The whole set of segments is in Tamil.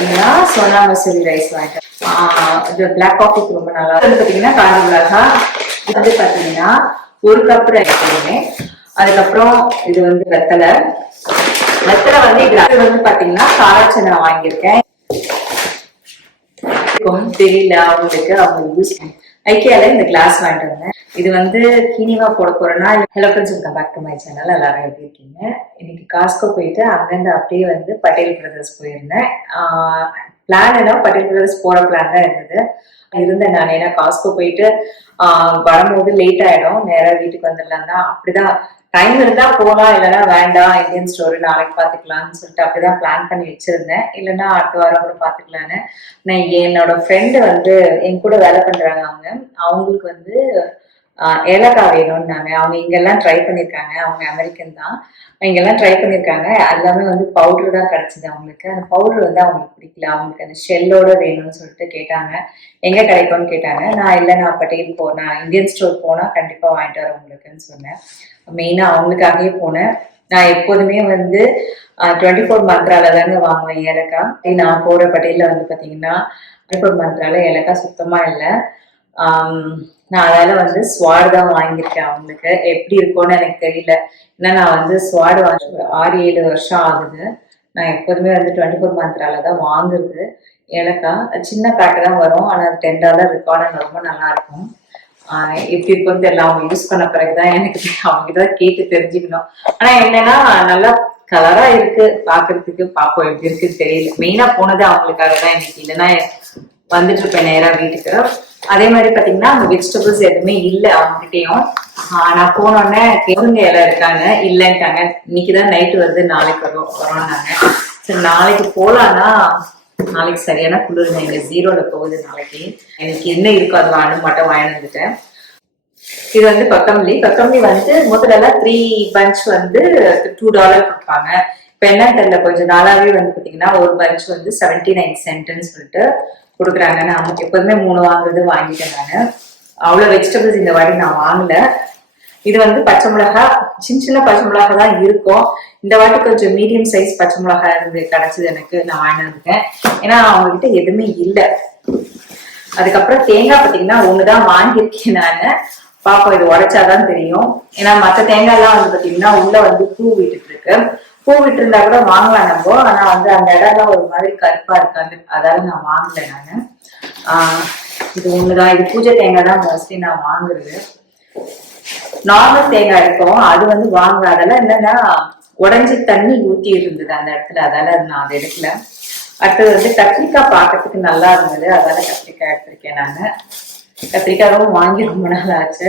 பாத்தீங்கன்னா சோனா மசூரி ரைஸ் வாங்கிட்டேன். இது பிளாக் காஃபிக்கு ரொம்ப நல்லா இருக்கு. பாத்தீங்கன்னா காஞ்சி மிளகா இது வந்து பாத்தீங்கன்னா 1 கப் ரைஸ் போடுவேன். அதுக்கப்புறம் இது வந்து வெத்தலை வந்து இது வந்து பாத்தீங்கன்னா காரச்சனை வாங்கியிருக்கேன். தெரியல அவங்களுக்கு, அவங்க யூஸ் ஐக்கியால இந்த கிளாஸ் வாங்கிட்டு வந்தேன். இது வந்து கீனிவா போட போறேன்னா. Hello friends, welcome back to my channel. எல்லாரும் எப்படி இருக்கீங்க? இன்னைக்கு காஸ்கோ போயிட்டு அங்கிருந்து அப்படியே வந்து பட்டேல் பிரதர்ஸ் போயிருந்தேன். பிளான் என்ன, பட்டேல் பிரதர்ஸ் போற பிளான் தான் இருந்தேன் நான். ஏன்னா காஸ்கோ போயிட்டு வரும்போது லேட் ஆயிடும், நேரா வீட்டுக்கு வந்துடலாம் தான். அப்படிதான் டைம் இருந்தா போகலாம், இல்லைன்னா வேண்டாம் இந்தியன் ஸ்டோர் நாளைக்கு பாத்துக்கலாம்னு சொல்லிட்டு அப்படிதான் பிளான் பண்ணி வச்சிருந்தேன். இல்லைன்னா அடுத்த வாரம் கூட பாத்துக்கலான்னு. நான் என்னோட ஃப்ரெண்டு வந்து என் கூட வேலை பண்றாங்க, அவங்களுக்கு வந்து ஏலக்காய் வேணும்னாங்க. அவங்க இங்கெல்லாம் ட்ரை பண்ணியிருக்காங்க, அவங்க அமெரிக்கன் தான், இங்கெல்லாம் ட்ரை பண்ணியிருக்காங்க. எல்லாமே வந்து பவுடர் தான் கிடைச்சிது அவங்களுக்கு. அந்த பவுடர் வந்து அவங்களுக்கு பிடிக்கல, அவங்களுக்கு அந்த ஷெல்லோட வேணும்னு சொல்லிட்டு கேட்டாங்க. எங்க கிடைக்கும்னு கேட்டாங்க. நான் இல்லை, நான் பட்டேல் போனேன், இந்தியன் ஸ்டோர் போனா கண்டிப்பா வாங்கிட்டு வரேன் உங்களுக்குன்னு சொன்னேன். மெயினா அவங்களுக்காகவே போனேன். நான் எப்போதுமே வந்து 24 மந்த்ரால தாங்க வாங்குவேன் ஏலக்காய். நான் போற பட்டேல்ல வந்து பாத்தீங்கன்னா 24 மந்த்ரால ஏலக்காய் சுத்தமா இல்லை. நான் அதால வந்து ஸ்வாட் தான் வாங்கியிருக்கேன். அவங்களுக்கு எப்படி இருக்கும்னு எனக்கு தெரியல. ஏன்னா நான் வந்து ஸ்வாட் 6-7 வருஷம் ஆகுது. நான் எப்போதுமே வந்து 24 மந்த்ரால தான் வாங்குறது. ஏலக்காய் சின்ன பேக்கு தான் வரும், ஆனா அது $10 இருக்கும். ஆனால் ரொம்ப நல்லா இருக்கும். எப்படி இருக்குன்னு தெரியல, அவங்க யூஸ் பண்ண பிறகுதான் எனக்கு அவங்ககிட்ட கேட்டு தெரிஞ்சுக்கணும். ஆனா என்னன்னா நல்லா கலரா இருக்கு பாக்குறதுக்கு. பாப்போம் எப்படி இருக்குன்னு தெரியல. மெயினா போனது அவங்களுக்காக தான் இன்னைக்கு, இல்லைன்னா வந்துட்டு இருப்பேன் நேரா வீட்டுக்கு. அதே மாதிரி பாத்தீங்கன்னா அந்த வெஜிடபிள்ஸ் எதுவுமே இல்லை அவங்ககிட்டயும். நான் போனோடனே முருங்கை இலை இருக்காங்க, இல்லைன்ட்டாங்க. இன்னைக்குதான் நைட்டு வருது, நாளைக்கு வரோம்னாங்க. சரி நாளைக்கு போலான்னா, நாளைக்கு சரியான குளிருங்க, இங்க 0ல போகுது நாளைக்கு. எனக்கு என்ன இருக்கோ அது மட்டும் வாங்கி வந்துட்டேன். இது வந்து கொத்தமல்லி வந்து முதல்ல 3 பஞ்ச் வந்து $2 கொடுப்பாங்க. இப்ப என்னன்னு தெரியல, கொஞ்சம் நாளாவே வந்து பாத்தீங்கன்னா ஒரு பஞ்ச் வந்து 79 சென்ட்னு சொல்லிட்டு கொடுக்குறாங்க. நான் எப்போதுமே 3 வாங்குறது வாங்கிட்டேன் நானு. அவ்வளவு வெஜிடபிள்ஸ் இந்த வாட்டி நான் வாங்கல. இது வந்து பச்சை மிளகா, சின்ன பச்சை மிளகா தான் இருக்கும். இந்த வாட்டி கொஞ்சம் மீடியம் சைஸ் பச்சை மிளகா இருந்து கிடைச்சது எனக்கு, நான் வாங்கினேன். ஏன்னா அவங்க கிட்ட எதுவுமே இல்லை. அதுக்கப்புறம் தேங்காய் பாத்தீங்கன்னா 1 தான் வாங்கியிருக்கேன் நானு. பாப்போம், இது உடைச்சாதான் தெரியும். ஏன்னா மற்ற தேங்காய் எல்லாம் வந்து பாத்தீங்கன்னா உள்ள வந்து பூ விட்டுட்டு இருக்கு. பூ விட்டு இருந்தா கூட வாங்கலாம் நம்ம, ஆனா வந்து அந்த இடம்லாம் ஒரு மாதிரி கருப்பா இருக்காது, அதாவது நான் வாங்கல நானு. இது 1 தான். இது பூஜை தேங்காய் தான் மோஸ்ட்லி நான் வாங்குறது. நார்மல் தேங்காய் இருக்கும், அது வந்து வாங்க. அதெல்லாம் என்னன்னா உடஞ்சி தண்ணி ஊத்தி இருந்தது அந்த இடத்துல, அதால நான் அதை எடுக்கல. அடுத்தது வந்து கத்திரிக்காய் பார்க்கறதுக்கு நல்லா இருந்தது, அதால கத்திரிக்காய் எடுத்திருக்கேன் நானு. கத்திரிக்காயும் வாங்கி ரொம்ப நாள் ஆச்சு.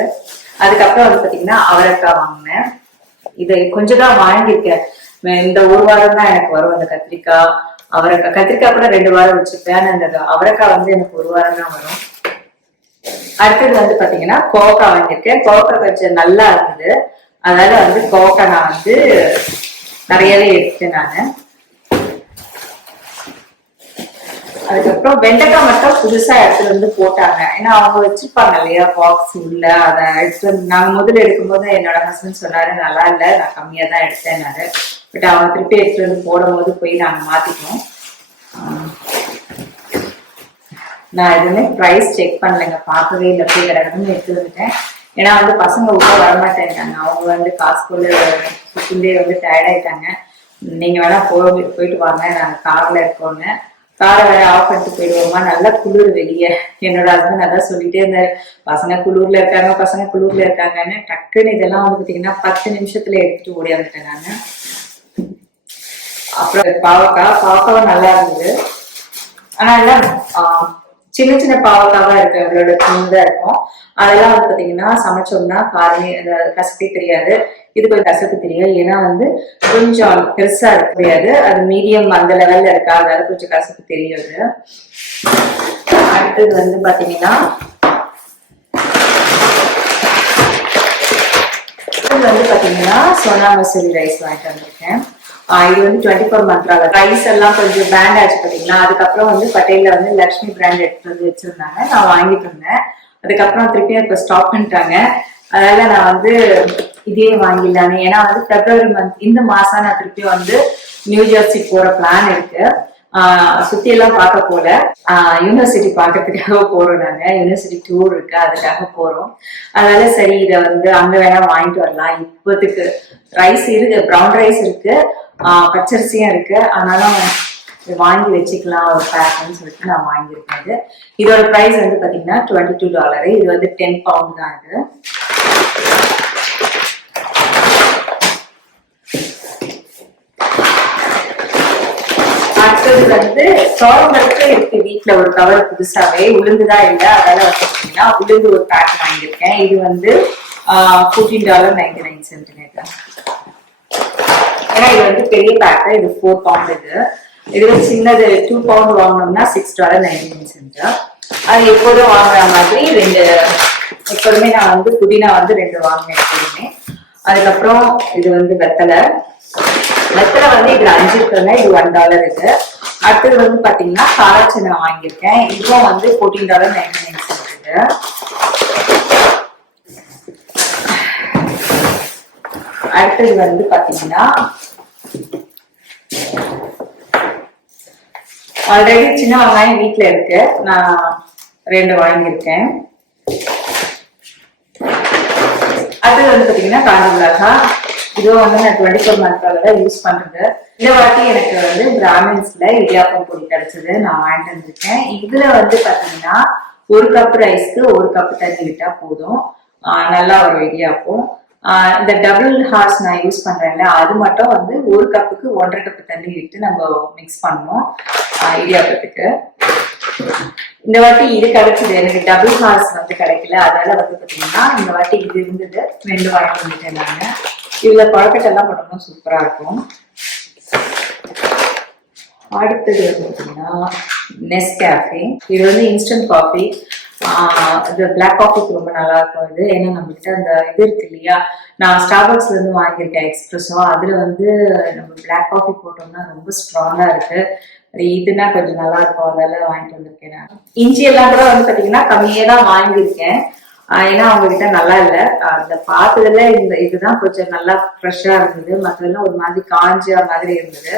அதுக்கப்புறம் வந்து பாத்தீங்கன்னா அவரைக்காய் வாங்கினேன். இதை கொஞ்சம் தான் வாங்கியிருக்கேன். இந்த 1 வாரம் தான் எனக்கு வரும் அந்த கத்திரிக்காய். கத்திரிக்காய் கூட 2 வாரம் வச்சுப்பேன். அந்த அவரைக்காய் வந்து எனக்கு 1 வாரம் தான் வரும். அடுத்தது வந்து பாத்தீங்கன்னா கோவக்காய் வாங்கியிருக்கேன். கோவக்காய் கொஞ்சம் நல்லா இருந்தது, அதனால வந்து கோவக்காய் நான் வந்து நிறையவே எடுத்தேன் நானு. அதுக்கப்புறம் வெண்டைக்காய் மட்டும் புதுசா எடுத்துட்டு வந்து போட்டாங்க. ஏன்னா அவங்க வச்சிருப்பாங்க இல்லையா பாக்ஸ் உள்ள, அதை எடுத்து நாங்க முதல்ல எடுக்கும்போது என்னோட ஹஸ்பண்ட் சொன்னாரு நல்லா இல்லை, நான் கம்மியா தான் எடுத்தேன் நானு. பட் அவங்க திருப்பி எடுத்துட்டு வந்து போடும் போது போய் நாங்க மாத்திட்டோம். நான் எதுவுமே ப்ரைஸ் செக் பண்ணலைங்க, பார்க்கவே இல்லை, போய் கிடக்குன்னு எடுத்து வந்துட்டேன். ஏன்னா வந்து பசங்க உள்ள வரமாட்டேன்ட்டாங்க. அவங்க வந்து காஸ்கோல சுத்திலே வந்து டயர்ட் ஆயிட்டாங்க. நீங்க வேணா போயிட்டு வாங்க, நாங்க கார்ல இருக்கோங்க. காரை வேற ஆஃப் பண்ணிட்டு போயிடுவோமா, நல்லா குளிர் வெளியே. என்னோட ஹஸ்பண்ட் அதான் சொல்லிட்டே இருந்தாரு, பசங்க குளிர்ல இருக்காங்கன்னு. டக்குன்னு இதெல்லாம் வந்து பாத்தீங்கன்னா 10 நிமிஷத்துல எடுத்துட்டு ஓடியாந்துட்டேன் நானு. அப்புறம் பாவக்காவும் நல்லா இருந்தது. ஆனா எல்லாம் சின்ன பாவக்காவா இருக்கு, அவளோட சின்னதா இருக்கும். அதெல்லாம் வந்து பாத்தீங்கன்னா சமைச்சோம்னா கசப்பே தெரியாது. இது கொஞ்சம் கசப்பு தெரியாது, ஏன்னா வந்து கொஞ்சம் பெருசா இருக்க முடியாது, அது மீடியம் அந்த லெவல்ல இருக்கா, அதனால கொஞ்சம் கசப்பு தெரியாது. அடுத்தது வந்து பாத்தீங்கன்னா சோனா மசூரி ரைஸ் வாங்கிட்டு வந்திருக்கேன். இது வந்து 24 மந்த்ரால ரைஸ் எல்லாம் கொஞ்சம் பிராண்ட் ஆச்சு பாத்தீங்களா. அதுக்கப்புறம் வந்து பட்டேல்ல வந்து லக்ஷ்மி பிராண்ட் எடுத்து வந்து வச்சிருந்தாங்க, நான் வாங்கிட்டு இருந்தேன். அதுக்கப்புறம் திருப்பியும் இப்ப ஸ்டாப் பண்ணிட்டாங்க. அதனால நான் வந்து இதே வாங்கிடலான்னு. ஏன்னா வந்து February மந்த் இந்த மாசம் நான் திருப்பி வந்து நியூ ஜெர்சி போற பிளான் இருக்கு. சுத்தி எல்லாம் பார்க்க போல யூனிவர்சிட்டி பார்க்கறதுக்காக போறோம். நாங்க யூனிவர்சிட்டி டூர் இருக்கு, அதுக்காக போறோம். அதனால சரி இதை வந்து அங்க வேணா வாங்கிட்டு வரலாம். இப்போதைக்கு ரைஸ் இருக்கு, ப்ரௌன் ரைஸ் இருக்கு, பச்சரிசியும் இருக்கு. அதனால வாங்கி வச்சுக்கலாம் ஒரு பேக்னு சொல்லிட்டு நான் வாங்கியிருக்கேன். இதோட ப்ரைஸ் வந்து பாத்தீங்கன்னா $22. இது வந்து 10 பவுண்ட் தான். இது அடுத்தது வந்து சோளப்பருப்பு இருக்கு வீட்டுல ஒரு கவர் புதுசாவே, உளுந்துதான் இல்லை. அதனால வந்து பாத்தீங்கன்னா உளுந்து ஒரு பேக் வாங்கியிருக்கேன். இது வந்து $14.99. ஏன்னா இது வந்து பெரிய பேக், இது 4 பவுண்ட். இது வந்து சின்னது 2 பவுண்ட் வாங்கணும்னா $6.99. அது எப்போதும் வாங்குற மாதிரி எப்போதுமே நான் வந்து புதினா வந்து 2 வாங்கினேன் எப்போதுமே. அதுக்கப்புறம் இது வந்து வெத்தலை வந்து இதுல 5 இருக்குங்க, இது $1 இருக்கு. அடுத்தது வந்து பாத்தீங்கன்னா காரச்சனை வாங்கியிருக்கேன். இதுவும் வந்து $14.99 இருக்கு. அடுத்தது வந்து பாத்தீங்கன்னா ஆல்ரெடி சின்ன வெங்காயம் வீட்டுல இருக்கு, நான் 2 வாங்கியிருக்கேன். அடுத்தது வந்து பாத்தீங்கன்னா காஞ்ச மிளகா. இதுவும் வந்து நான் 24 மந்த்ல யூஸ் பண்றது. இந்த வாட்டி எனக்கு வந்து பிராமின்ஸ்ல இடியாப்பம் பொடி கிடைச்சது, நான் வாங்கிட்டு வந்திருக்கேன். இதுல வந்து பாத்தீங்கன்னா 1 கப் ரைஸ்க்கு 1 கப் தண்ணி விட்டா போதும், நல்லா ஒரு இடியாப்பம். இந்த டபுள் ஹார்ஸ் நான் யூஸ் பண்றேன்ல, அது மட்டும் வந்து 1 கப்புக்கு 1.5 கப் தண்ணி விட்டு நம்ம மிக்ஸ் பண்ணணும் இடியாப்பத்துக்கு. இந்த வாட்டி இது கிடைச்சது, எனக்கு டபுள் ஹார்ஸ் வந்து கிடைக்கல. அதனால வந்து பாத்தீங்கன்னா இந்த வாட்டி இது இருந்தது, 2 வாங்கிட்டு வந்துட்டேன் நாங்க. இதுல கொழக்கட்டெல்லாம் பண்ணணும், சூப்பரா இருக்கும். அடுத்தது வந்து பாத்தீங்கன்னா நெஸ்கேஃபே. இது வந்து இன்ஸ்டன்ட் காஃபி. இது பிளாக் காஃபிக்கு ரொம்ப நல்லா இருக்கும் இது. ஏன்னா நம்ம கிட்ட அந்த இது இருக்கு இல்லையா, நான் ஸ்டார்பக்ஸ்ல இருந்து வாங்கியிருக்கேன் எக்ஸ்பிரஸோ. அதுல வந்து நம்ம பிளாக் காஃபி போட்டோம்னா ரொம்ப ஸ்ட்ராங்கா இருக்கு. இதுனா கொஞ்சம் நல்லா இருக்கும், அதெல்லாம் வாங்கிட்டு வந்திருக்கேன் நான். இஞ்சி எல்லாம் கூட வந்து பாத்தீங்கன்னா கம்மியே தான் வாங்கியிருக்கேன், ஏன்னா அவங்க கிட்ட நல்லா இல்லை. அந்த பார்த்ததுல இதுதான் கொஞ்சம் நல்லா ஃப்ரெஷ்ஷா இருந்தது, மற்றதெல்லாம் ஒரு மாதிரி காஞ்ச மாதிரி இருந்தது.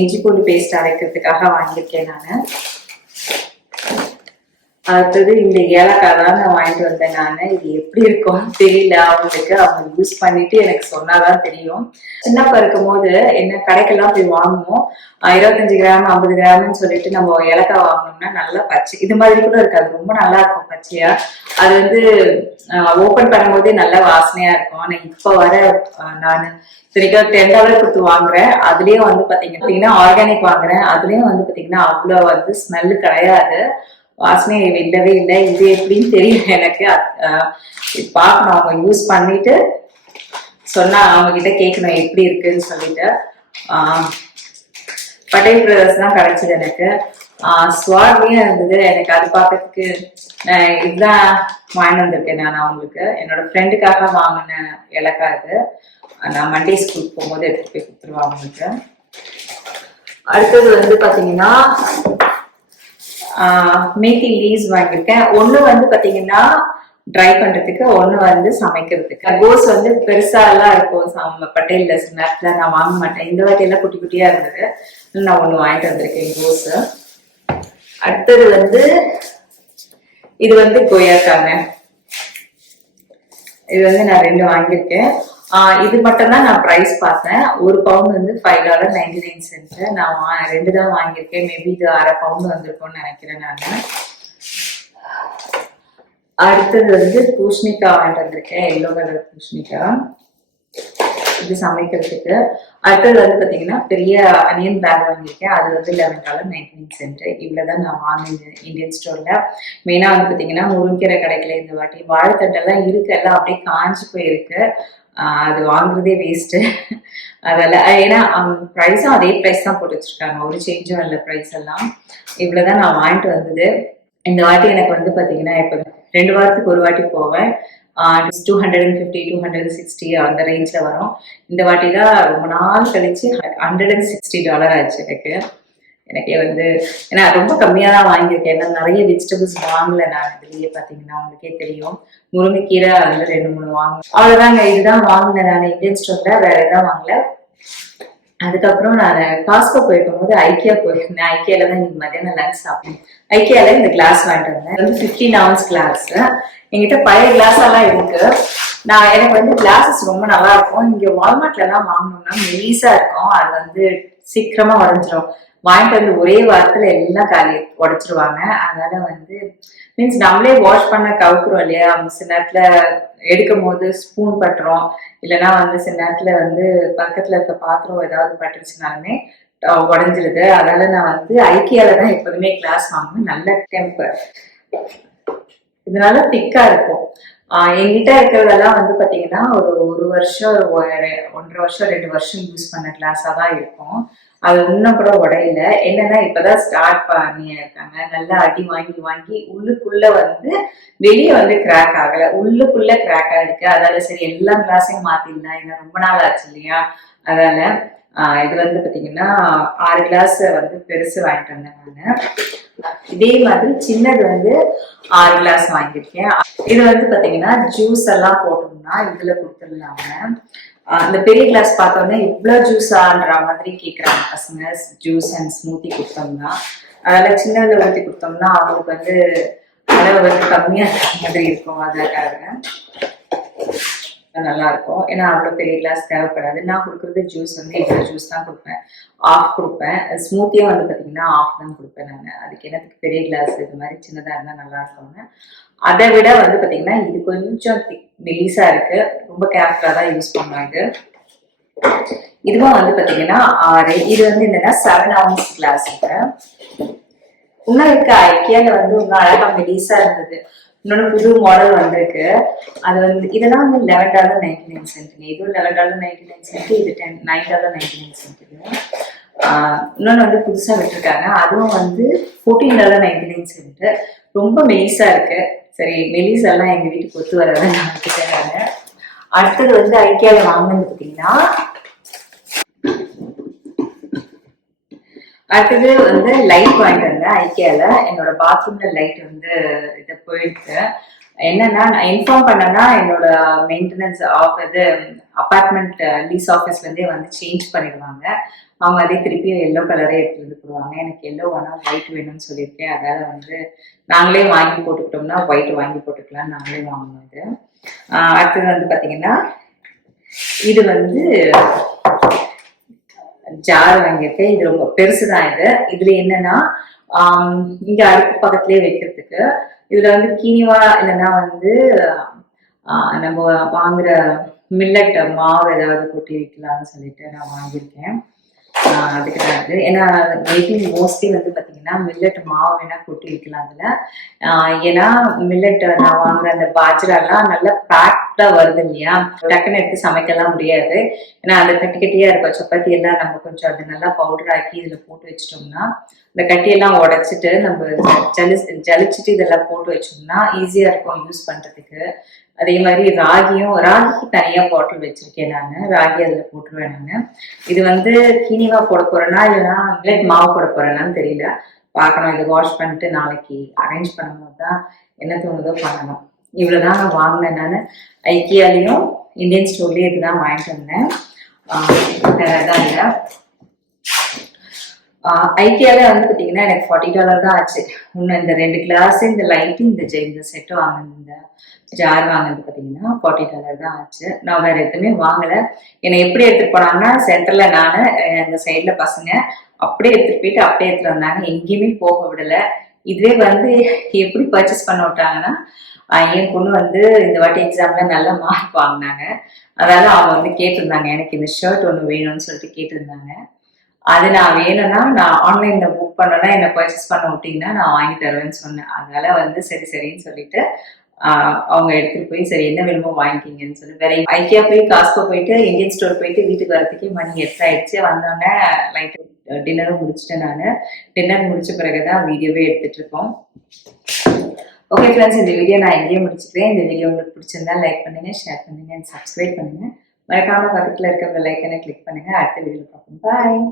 இஞ்சி பூண்டு பேஸ்ட் அரைக்கிறதுக்காக வாங்கியிருக்கேன் நான். அடுத்தது இந்த ஏலக்காய் தான் நான் வாங்கிட்டு வந்தேன் நான். இது எப்படி இருக்கும் தெரியல, அவங்களுக்கு அவங்க யூஸ் பண்ணிட்டு எனக்கு சொன்னாதான் தெரியும். சின்னப்பா இருக்கும் போது என்ன கடைக்கெல்லாம் போய் வாங்குவோம், 25 கிராம் 50 கிராம்னு சொல்லிட்டு நம்ம ஏலக்காய் வாங்கணும்னா நல்லா பச்சை இது மாதிரி கூட இருக்காது, ரொம்ப நல்லா இருக்கும் பச்சையா. அது வந்து ஓபன் பண்ணும் போதே நல்ல வாசனையா இருக்கும். ஆனா இப்ப வர நான் $10 கொடுத்து வாங்குறேன், அதுலயும் வந்து பாத்தீங்கன்னா ஆர்கானிக் வாங்குறேன், அதுலயும் வந்து பாத்தீங்கன்னா அவ்வளவு வந்து ஸ்மெல்லு கிடையாது, வாசனை இல்லவே இல்லை. இது எப்படின்னு தெரியல எனக்கு, பார்க்கணும். அவங்க யூஸ் பண்ணிட்டு சொன்னா அவங்க கிட்ட கேட்கணும் எப்படி இருக்குன்னு சொல்லிட்டு. பட்டேல் பிரதர்ஸ் தான் கிடைச்சது எனக்கு. ஸ்வாட்லயும் இருந்தது எனக்கு, அது பார்க்கறதுக்கு இதுதான் வாங்கிட்டு வந்திருக்கேன் நான். அவங்களுக்கு என்னோட ஃப்ரெண்டுக்காக வாங்கின ஏலக்காய் இது. நான் மண்டே ஸ்கூலுக்கு போகும்போது எடுத்துட்டு போய் கொடுத்துருவாங்க அவங்களுக்கு. அடுத்தது வந்து பாத்தீங்கன்னா மேத்தி லீவ்ஸ் வாங்கியிருக்கேன். ஒண்ணு வந்து பாத்தீங்கன்னா ட்ரை பண்றதுக்கு, ஒண்ணு வந்து சமைக்கிறதுக்கு. கோஸ் வந்து பெருசா எல்லாம் இருக்கும் பட்டேல்ல, நேரத்துல நான் வாங்க மாட்டேன். இந்த வாட்டி எல்லாம் குட்டி குட்டியா இருந்தது, நான் ஒண்ணு வாங்கிட்டு வந்திருக்கேன் கோஸ். அடுத்தது வந்து இது வந்து கொய்யாக்காங்க. இது வந்து நான் 2 வாங்கியிருக்கேன். இது மட்டும் தான் நான் பிரைஸ் பார்த்தேன். 1 பவுண்ட் வந்து $5.99. நான் 2 தான் வாங்கியிருக்கேன். மேபி இது அரை பவுண்ட் வந்திருக்கும்னு நினைக்கிறேன் நான். அடுத்தது வந்து பூசணிக்காய் வாங்கிட்டு வந்திருக்கேன், எல்லோ கலர் பூசணிக்காய், இது சமைக்கிறதுக்கு. அடுத்தது வந்து பாத்தீங்கன்னா பெரிய அனியன் பேக் வாங்கியிருக்கேன், அது வந்து $11.99. இவ்வளவுதான் நான் வாங்கினேன் இந்தியன் ஸ்டோர்ல. மெயினா வந்து பாத்தீங்கன்னா முருங்கீரை கிடைக்கல இந்த வாட்டி, வாழைத்தட்டெல்லாம் இருக்கு, எல்லாம் அப்படியே காஞ்சி போயிருக்கு. அது வாங்குறதே வேஸ்ட். அதெல்லாம் ஏன்னா ப்ரைஸும் அதே ப்ரைஸ் தான் போட்டு வச்சிருக்காங்க, ஒரு சேஞ்சும் இல்லை ப்ரைஸ் எல்லாம். இவ்வளவுதான் நான் வாங்கிட்டு வந்தது. இந்த வாட்டி எனக்கு வந்து பாத்தீங்கன்னா இப்போ 2 வாரத்துக்கு ஒரு வாட்டி போவேன், 250 260 அந்த ரேஞ்ச்ல வரும். இந்த வாட்டி தான் ரொம்ப நாள் கழிச்சு $160 ஆச்சு எனக்கு. எனக்கே வந்து ஏன்னா ரொம்ப கம்மியா தான் வாங்கியிருக்கேன், ஏன்னா நிறைய வெஜிடபிள்ஸ் வாங்கல நான். இதுலயே பாத்தீங்கன்னா உங்களுக்கே தெரியும், முருங்கைக்கீரை வந்து 2 3 வாங்க, அவ்வளவுதாங்க. இதுதான் வாங்கினேன் நான் இந்தியன் ஸ்டோர்ல, வேற எதாவது வாங்கல. அதுக்கப்புறம் நான் காஸ்கோ போயிருக்கும் போது ஐக்கியா போயிருந்தேன். ஐக்கியால தான் இன்னைக்கு மத்தியானம் லஞ்ச் சாப்பிட்டேன். ஐக்கியால இந்த கிளாஸ் வாங்கிட்டு வந்தேன். இது வந்து 15 ounce கிளாஸ். என்கிட்ட பழைய கிளாஸ் எல்லாம் இருக்கு. எனக்கு வந்து கிளாஸஸ் ரொம்ப நல்லா இருக்கும். இங்க வால்மார்ட்ல எல்லாம் வாங்கணும்னா மெலிசா இருக்கும். அது வந்து சீக்கிரமா உடஞ்சிரும். வாங்கிட்டு வந்து ஒரே வாரத்துல எல்லாம் காலி உடைச்சிருவாங்க. அதனால வந்து மீன்ஸ் நம்மளே வாஷ் பண்ண கவுக்குறோம் இல்லையா, சில நேரத்துல எடுக்கும் போது ஸ்பூன் பட்டுரும், இல்லைன்னா வந்து சில நேரத்துல வந்து பக்கத்துல இருக்க பாத்திரம் ஏதாவது பட்டுருச்சுனாலுமே உடஞ்சிருது. அதனால நான் வந்து ஐக்கியால தான் எப்போதுமே கிளாஸ் வாங்குவேன். நல்ல டெம்பர், இதனால திக்கா இருக்கும். என்கிட்ட இருக்கிறதெல்லாம் வந்து பாத்தீங்கன்னா ஒரு வருஷம், 1.5 வருஷம் 2 வருஷம் யூஸ் பண்ண கிளாஸா தான் இருக்கும். அது இன்னும் கூட உடையில. என்னன்னா இப்பதான் ஸ்டார்ட் பண்ணியிருக்காங்க. நல்லா அடி வாங்கி வாங்கி உள்ளுக்குள்ள வந்து வெளியே வந்து கிராக் ஆகல, உள்ளுக்குள்ள கிராக் ஆயிருக்கு. அதால சரி எல்லா கிளாஸையும் மாத்திடலாம், ஏன்னா ரொம்ப நாள் ஆச்சு இல்லையா. அதால இது வந்து பாத்தீங்கன்னா 6 கிளாஸ் வந்து பெருசு வாங்கிட்டு வந்தேன் நானு. இதே மாதிரி சின்னது வந்து 6 கிளாஸ் வாங்கியிருக்கேன். இது வந்து பாத்தீங்கன்னா ஜூஸ் எல்லாம் போட்டோம்னா இதுல கொடுத்துடலாங்க. அந்த பெரிய கிளாஸ் பார்த்தோம்னா இவ்வளவு ஜூஸான்ற மாதிரி கேக்குறாங்க பசங்க. ஜூஸ் அண்ட் ஸ்மூத்தி கொடுத்தோம்னா, அதனால சின்னதுல ஊற்றி கொடுத்தோம்னா அவங்களுக்கு வந்து அளவு வந்து கம்மியா இருக்கிற மாதிரி இருக்கும். அதுக்காக நல்லா இருக்கும். ஏன்னா அவ்வளவு பெரிய கிளாஸ் தேவைப்படாது. நான் கொடுக்குறது ஜூஸ் வந்து இவ்வளவு ஜூஸ் தான் கொடுப்பேன், ஆஃப் கொடுப்பேன். ஸ்மூத்தியும் வந்து பாத்தீங்கன்னா ஆஃப் தான் கொடுப்பேன் நான். அதுக்கு என்னத்துக்கு பெரிய கிளாஸ், இது மாதிரி சின்னதா இருந்தா நல்லா இருக்கும்னு. அதை விட வந்து பாத்தீங்கன்னா இது கொஞ்சம் மெலிசா இருக்கு. ரொம்ப கேர்ஃபுல்லா தான் யூஸ் பண்ணுவாங்க. இதுவும் வந்து பாத்தீங்கன்னா 6. இது வந்து என்னன்னா 7 ounce கிளாஸ். இன்னும் இருக்க ஐக்கியால வந்து இன்னும் அழகா மெலிசா இருந்தது. இன்னொன்னு புது மாடல் வந்திருக்கு. அது வந்து இதெல்லாம் வந்து $11.99. இதுவும் $11.99. இது $9.99. இன்னொன்னு வந்து புதுசா விட்டுருக்காங்க. அதுவும் வந்து $14.99. ரொம்ப மெலிசா இருக்கு. சரி, மெலிசா எல்லாம் எங்க வீட்டுக்கு ஒத்து வரதான் நான் கிட்டேன். அடுத்தது வந்து ஐக்கியால வாங்கினது பார்த்தீங்கன்னா, அடுத்தது வந்து லைட் வாங்கிட்டு வந்தேன் ஐக்கியால. என்னோட பாத்ரூம்ல லைட் வந்து இது போயிருக்கு. என்னன்னா நான் இன்ஃபார்ம் பண்ணேன்னா என்னோட மெயின்டெனன்ஸ் இது அபார்ட்மெண்ட் லீஸ் ஆஃபீஸ்ல இருந்தே வந்து சேஞ்ச் பண்ணிடுவாங்க. அவங்க அதே திருப்பி எல்லோ கலரே எடுத்து வந்து போடுவாங்க. எனக்கு எல்லோ வேணாம் ஒயிட் வேணும்னு சொல்லியிருக்கேன். அதாவது வந்து நாங்களே வாங்கி போட்டுக்கிட்டோம்னா ஒயிட் வாங்கி போட்டுக்கலாம், நாங்களே வாங்கணும். இது அடுத்தது வந்து பாத்தீங்கன்னா இது வந்து ஜார் வாங்கியிருக்கேன். இது ரொம்ப பெருசுதான். இதுல என்னன்னா இங்க அடுப்பு பக்கத்துலயே வைக்கிறதுக்கு. இதுல வந்து கீனிவா இல்லைன்னா வந்து நம்ம வாங்குற மில்லட் மாவு ஏதாவது கொட்டி வைக்கலாம்னு சொல்லிட்டு நான் வாங்கியிருக்கேன். அதுக்கு தான் இது. ஏன்னா மோஸ்ட்லி வந்து பாத்தீங்கன்னா மில்லட் மாவு வேணா கொட்டி வைக்கலாம் அதுல. ஏன்னா மில்லட் நான் வாங்குற அந்த பாஜ்ராலாம் நல்லா பேக்டா வருது இல்லையா, டக்குன்னு எடுத்து சமைக்கலாம் முடியாது. ஏன்னா அந்த கட்டி கட்டியா இருக்கும். சப்பாத்தி எல்லாம் நம்ம கொஞ்சம் அது நல்லா பவுடர் ஆக்கி இதுல போட்டு வச்சிட்டோம்னா இந்த கட்டியெல்லாம் உடைச்சிட்டு நம்ம ஜலிச்சுட்டு இதெல்லாம் போட்டு வச்சோம்னா ஈஸியா இருக்கும் யூஸ் பண்றதுக்கு. அதே மாதிரி ராகிக்கு தனியா பாட்டில் வச்சிருக்கேன் நான். ராகி அதுல போட்டுருவேன் நான். இது வந்து கீனிவா போட போறேன்னா இல்லைன்னா மில்லட் மாவு போட போறேன்னான்னு தெரியல, பார்க்கணும். இது வாஷ் பண்ணிட்டு நாளைக்கு அரேஞ்ச் பண்ணும்போது தான் என்ன தோணுதோ பண்ணணும். இவ்வளவுதான் நான் வாங்கினேன் நான். ஐக்கியாலையும் இந்தியன் ஸ்டோர்லயும் இதுதான் வாங்கிட்டு வந்தேன். வேறதான் இல்லை. ஐக்கியால வந்து பாத்தீங்கன்னா எனக்கு $40 தான் ஆச்சு. இன்னும் இந்த 2 கிளாஸ், இந்த லைட்டு, இந்த செட்டு வாங்கினது, இந்த ஜார் வாங்கினது பாத்தீங்கன்னா $40 தான் ஆச்சு. நான் வேற எதுவுமே வாங்கல. என்னை எப்படி எடுத்துட்டு போனாங்கன்னா சென்டர்ல நானு, அந்த சைட்ல பசங்க அப்படியே எடுத்துட்டு போயிட்டு அப்படியே எடுத்துட்டு வந்தாங்க. எங்கேயுமே போக விடல. இதுவே வந்து எப்படி பர்ச்சேஸ் பண்ண விட்டாங்கன்னா, என் பொண்ணு வந்து இந்த வாட்டி எக்ஸாம்ல நல்ல மார்க் வாங்கினாங்க. அதாவது அவங்க வந்து கேட்டிருந்தாங்க, எனக்கு இந்த ஷர்ட் ஒன்று வேணும்னு சொல்லிட்டு கேட்டிருந்தாங்க. அது நான் வேணும்னா நான் ஆன்லைன்ல புக் பண்ணனா என்ன பர்ச்சேஸ் பண்ண விட்டீங்கன்னா நான் வாங்கி தருவேன்னு சொன்னேன். அதனால வந்து சரின்னு சொல்லிட்டு அவங்க எடுத்துட்டு போய் சரி என்ன வேணுமோ வாங்கிக்கிங்கன்னு சொல்லி வேற ஐக்கியா போய் காஸ்கோ போயிட்டு இந்தியன் ஸ்டோர் போயிட்டு வீட்டுக்கு வரதுக்கே மணி 8 ஆயிடுச்சு. வந்தோடனே லைட் டின்னரும் முடிச்சுட்டேன் நான். டின்னர் முடிச்ச பிறகுதான் வீடியோவே எடுத்துட்டு இருக்கோம். ஓகே ஃப்ரெண்ட்ஸ், இந்த வீடியோ நான் எங்கேயே முடிச்சுக்கிறேன். இந்த வீடியோ உங்களுக்கு பிடிச்சிருந்தா லைக் பண்ணுங்க, ஷேர் பண்ணுங்க, சப்ஸ்கிரைப் பண்ணுங்க. மறக்காம பக்கத்துல இருக்க பெல் ஐக்கனை கிளிக் பண்ணுங்க. அடுத்த வீடியோல பார்ப்போம். பாய்.